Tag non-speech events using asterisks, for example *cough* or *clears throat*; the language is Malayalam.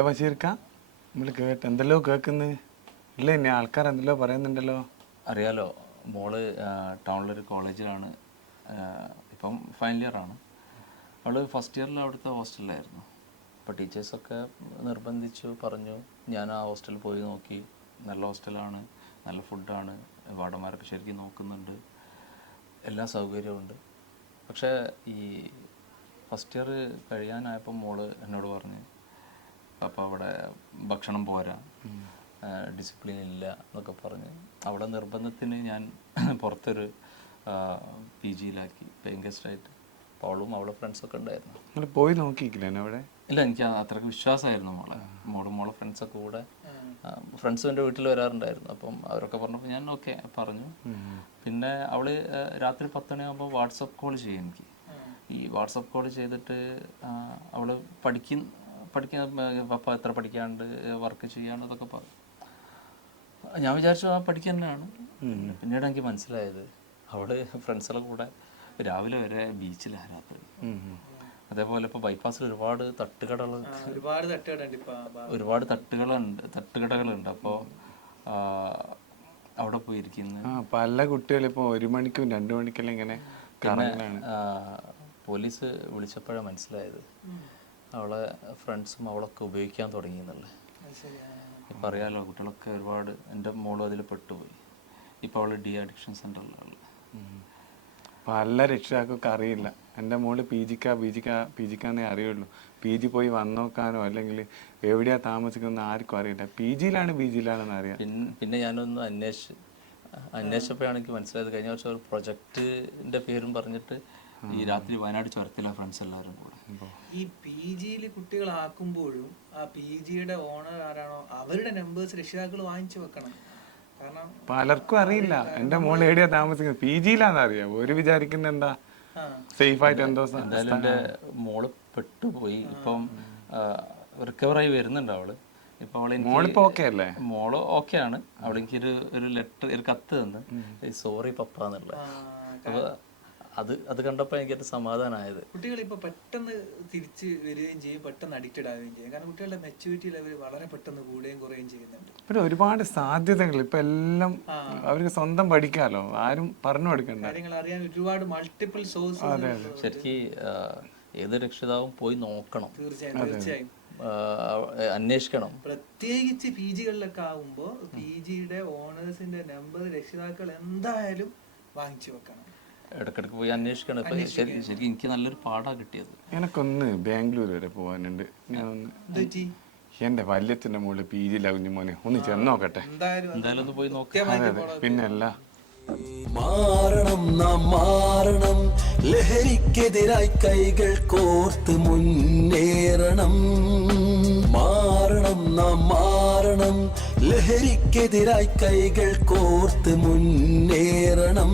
ബഷീർക്ക നമ്മൾ കേട്ട് എന്തെല്ലോ കേൾക്കുന്നു? ഇല്ല ഇനി ആൾക്കാർ എന്തെല്ലോ പറയുന്നുണ്ടല്ലോ? അറിയാലോ മോൾ ടൗണിലൊരു കോളേജിലാണ് ഇപ്പം ഫൈനൽ ഇയർ ആണ്. അവൾ ഫസ്റ്റ് ഇയറിൽ അവിടുത്തെ ഹോസ്റ്റലിലായിരുന്നു അപ്പോൾ ടീച്ചേഴ്സൊക്കെ നിർബന്ധിച്ചു പറഞ്ഞു ഞാൻ ആ ഹോസ്റ്റലിൽ പോയി നോക്കി. നല്ല ഹോസ്റ്റലാണ് നല്ല ഫുഡാണ് വാടന്മാരൊക്കെ ശരിക്കും നോക്കുന്നുണ്ട്. എല്ലാ സൗകര്യവും ഉണ്ട്. പക്ഷേ ഈ ഫസ്റ്റ് ഇയർ കഴിയാനായപ്പോൾ മോൾ എന്നോട് പറഞ്ഞ് അപ്പോൾ അവിടെ ഭക്ഷണം പോരാ. ഡിസിപ്ലിൻ ഇല്ല എന്നൊക്കെ പറഞ്ഞ്. അവിടെ നിർബന്ധത്തിന് ഞാൻ *clears throat* പുറത്തൊരു പി ജിയിലാക്കി പേയിങ് ഗസ്റ്റായിട്ട് അപ്പോൾ അവളും അവളെ ഫ്രണ്ട്സൊക്കെ ഉണ്ടായിരുന്നു. നിങ്ങൾ പോയി നോക്കിയില്ലേ അവിടെ? ഇല്ല എനിക്ക് അത്രയ്ക്ക് വിശ്വാസമായിരുന്നു മോളെ. മോളും മോളെ ഫ്രണ്ട്സൊക്കെ കൂടെ ഫ്രണ്ട്സും എന്റെ വീട്ടിൽ വരാറുണ്ടായിരുന്നു. അപ്പം അവരൊക്കെ പറഞ്ഞപ്പോൾ ഞാൻ ഓക്കെ പറഞ്ഞു. പിന്നെ അവൾ രാത്രി പത്ത് മണിയാകുമ്പോൾ വാട്സപ്പ് കോൾ ചെയ്യും എനിക്ക്. ഈ വാട്സപ്പ് കോൾ ചെയ്തിട്ട് അവൾ അവൾ പഠിക്കുന്ന പഠിക്കാൻ പപ്പ എത്ര പഠിക്കാണ്ട് വർക്ക് ചെയ്യാണ്ട് അതൊക്കെ പറഞ്ഞു ഞാൻ വിചാരിച്ചു ആ പഠിക്കുക തന്നെയാണ്. പിന്നീട് എനിക്ക് മനസ്സിലായത് അവിടെ ഫ്രണ്ട്സുകളെ കൂടെ രാവിലെ വരെ ബീച്ചിലാണ് രാത്രി. അതേപോലെ ഇപ്പോൾ ബൈപ്പാസിൽ ഒരുപാട് തട്ടുകടകൾ ഒരുപാട് ഭാഗത്ത്. ഒരുപാട് തട്ടുകളുണ്ട് തട്ടുകടകളുണ്ട്. അപ്പോൾ അവിടെ പോയിരിക്കുന്നു. പല കുട്ടികൾ ഇപ്പോൾ ഒരു മണിക്കും രണ്ടു മണിക്കെല്ലാം ഇങ്ങനെ പോലീസ് വിളിച്ചപ്പോഴാണ് മനസ്സിലായത്. അവളെ ഫ്രണ്ട്സും അവളൊക്കെ ഉപയോഗിക്കാൻ തുടങ്ങി എന്നുള്ളത് അത് ശരി, ഇപ്പം അറിയാമല്ലോ കുട്ടികളൊക്കെ ഒരുപാട് എന്റെ മോളും അതിൽ പെട്ടുപോയി. ഇപ്പോൾ അവൾ ഡി അഡിക്ഷൻ സെന്ററിലാണ് പല രക്ഷിതാക്കൾക്ക് അറിയില്ല. എന്റെ മോൾ പി ജിക്കാ പി ജിക്കാ പി ജിക്കാന്നേ അറിയുള്ളൂ. പി ജി പോയി വന്നോക്കാനോ അല്ലെങ്കിൽ എവിടെയാ താമസിക്കുന്ന ആർക്കും അറിയില്ല. പി ജിയിലാണ് പി ജിയിലാണെന്ന് അറിയാം. പിന്നെ പിന്നെ ഞാനൊന്ന് അന്വേഷിച്ച് അന്വേഷിച്ചപ്പോഴാണ് എനിക്ക് മനസ്സിലായത് കഴിഞ്ഞ വർഷം ഒരു പ്രൊജക്റ്റിന്റെ പേരും പറഞ്ഞിട്ട് ഈ രാത്രി വയനാട് ചുരത്തിലെ ഫ്രണ്ട്സ് എല്ലാവരും കൂടെ ഈ പി ജിയിൽ കുട്ടികളാക്കുമ്പോഴും ആ പി ജിയുടെ ഓണർ ആരാണോ അവരുടെ നമ്പേഴ്സ് രക്ഷിതാക്കൾ വാങ്ങിച്ചു വെക്കണം. കാരണം പലർക്കും അറിയില്ല. എന്റെ മോൾ എവിടെയാ താമസിക്കുന്നത്. പി ജിയിലാന്ന് അറിയാം ഒരു വിചാരിക്കുന്ന എന്താ? സേഫ് ആയിട്ട് എന്തോ എന്റെ എന്തായാലും എന്റെ മോൾ പെട്ടുപോയി. ഇപ്പം റിക്കവറായി വരുന്നുണ്ട് അവൾ. ഇപ്പൊ അവളെ മോളിപ്പോ ഓക്കെ അല്ലേ? മോൾ ഓക്കെ ആണ്. അവിടെ എനിക്ക് ഒരു ഒരു ലെറ്റർ ഒരു കത്ത് തന്ന്. സോറി പപ്പ എന്നുള്ള. ആ, അപ്പൊ അത് അത് കണ്ടപ്പോൾ എനിക്കൊരു സമാധാനമായത് കുട്ടികൾ ഇപ്പൊ പെട്ടെന്ന് തിരിച്ച് വരികയും ചെയ്യും പെട്ടെന്ന് അഡിക്റ്റഡ് ആവുകയും ചെയ്യും. കാരണം കുട്ടികളുടെ മെച്ചൂരിറ്റി ലെവൽ വളരെ പെട്ടെന്ന് കൂടുകയും കുറയുകയും ചെയ്യുന്നുണ്ട്. പിന്നെ ഒരുപാട് സാധ്യതകൾ ഇപ്പൊ എല്ലാം അവർക്ക് സ്വന്തം പഠിക്കാമല്ലോ ആരും പറഞ്ഞു കൊടുക്കണ്ട. കാര്യങ്ങൾ അറിയാൻ ഒരുപാട് മൾട്ടിപ്പിൾ സോഴ്സ് ശരിക്ക് ഏത് രക്ഷിതാവും പോയി നോക്കണം. തീർച്ചയായും തീർച്ചയായും. അന്വേഷിക്കണം. പ്രത്യേകിച്ച് പി ജികളിലൊക്കെ ആകുമ്പോൾ പി ജിയുടെ ഓണേഴ്സിന്റെ നമ്പർ രക്ഷിതാക്കൾ എന്തായാലും വാങ്ങിച്ചു വെക്കണം. ഇടക്കിടക്ക് പോയി അന്വേഷിക്കണം. ഇപ്പൊ ശരിക്കും എനിക്ക് നല്ലൊരു പാടാ കിട്ടിയത്. എനക്കൊന്ന് ബാംഗ്ലൂർ വരെ പോകാനുണ്ട് എന്റെ വല്യത്തിന്റെ മുകളിൽ പി ജിയിലാ കുഞ്ഞുമോനെ ഒന്ന് ചെന്നോക്കട്ടെ എന്തായാലും ഒന്ന് പോയി നോക്കാം. പിന്നല്ല. മാറണം നാം മാറണം. ലഹരിക്കെതിരായി കൈകൾ കോർത്ത് മുന്നേറണം. മാറണം നാം മാറണം. ലഹരിക്കെതിരായി കൈകൾ കോർത്ത് മുന്നേറണം.